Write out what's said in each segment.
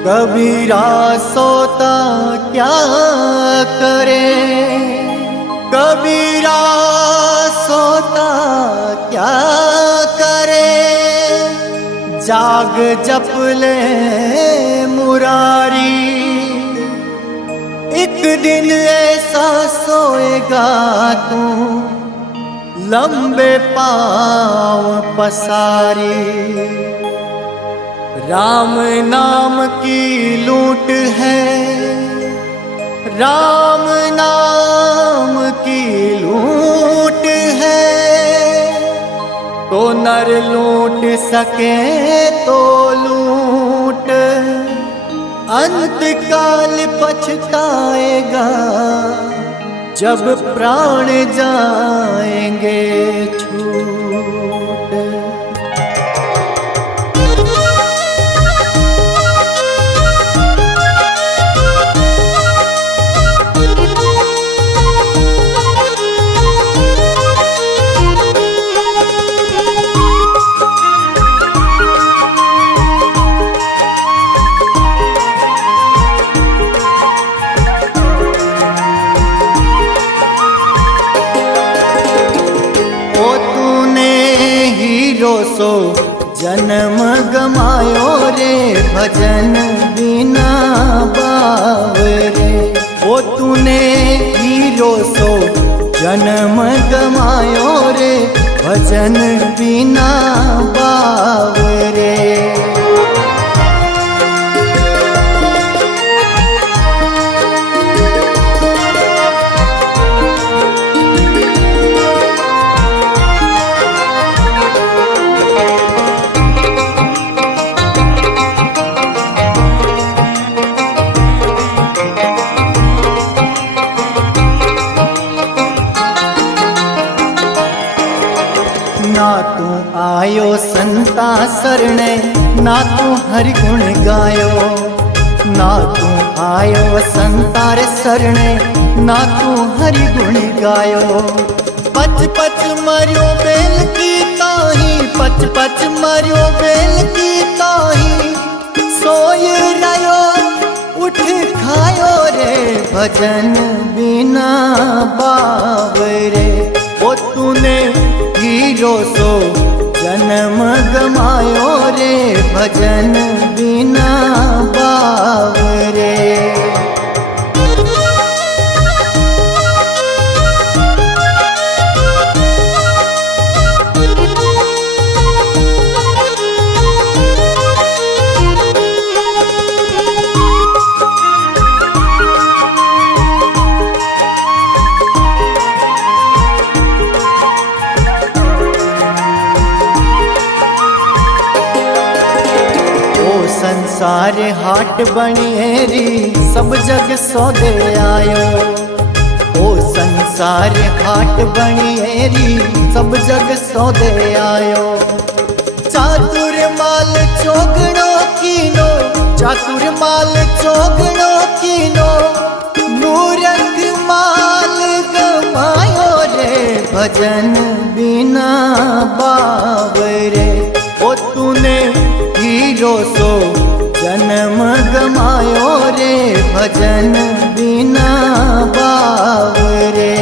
कबीरा सोता क्या करे, कबीरा सोता क्या करे, जाग जप ले मुरारी। एक दिन ऐसा सोएगा तू लंबे पाँव पसारी। राम नाम की लूट है, राम नाम की लूट है, तो नर लूट सके तो लूट, अंत काल पछताएगा जब प्राण जाएंगे छूट। सो जन्म गमायो रे, भजन बिना बावरे। ओ तूने हीरो सो जन्म गमायो रे, भजन बिना बावरे। ना तू आयो संता सरणे, ना तू हरि गुण गायो, ना तू आयो संतार सरणे, ना तू हरि गुण गायो। पच पच मरियो बेल की ताही, पच पच मरियो बेल की ताही, सोय रयो उठ खायो रे, भजन बिना बावरे। ओ तूने हीरो सो जन्म गमायो रे, भजन बिना बावरे। संसार हाट बनिएरी, सब जग सौदे आयो। ओ संसार हाट बनिएरी, सब जग सौदे आयो। चातुर माल चोगणो कीनो, चातुर माल चोगणो कीनो, मूरख माल गमायो रे, भजन बिना बावरे। ओ तूने हीरो सो जन्म गमायो रे, भजन बिना बावरे।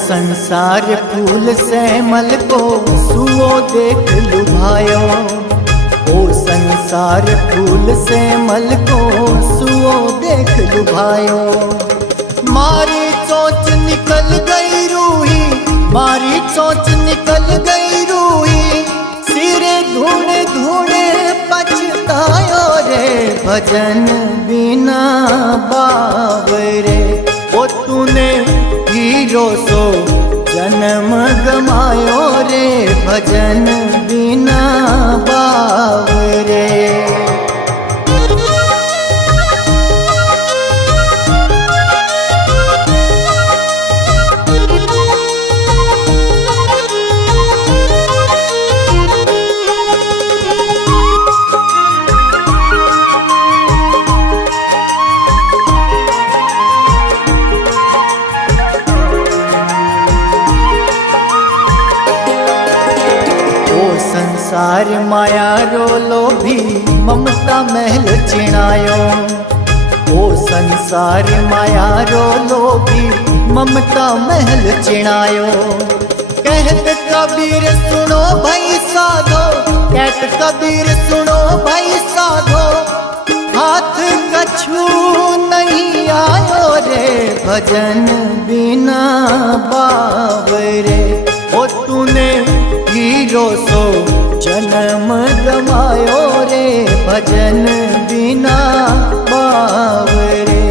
संसार फूल से मल को सुओ देख लुभायो, ओ संसार फूल से मल को सुओ देख लुभायो। मारी चोंच निकल गई रूही, मारी चोंच निकल गई रूही, सिरे धूणे धूणे पछतायो रे, भजन बिना बावरे। ओ तूने हीरो सो जन्म गमायो रे, भजन बिना बावरे। माया रो लोभी ममता महल चिणायो। ओ संसार माया रो लोभी ममता महल चिणायो। कहत कबीर सुनो भाई साधो, कहत कबीर सुनो भाई साधो, हाथ कछु नहीं आयो रे भजन बिना बावरे। ओ तूने हीरो सो जन्म गवायो रे भजन बिना बावरे,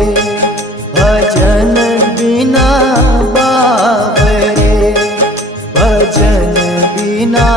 भजन बिना बावरे, भजन बिना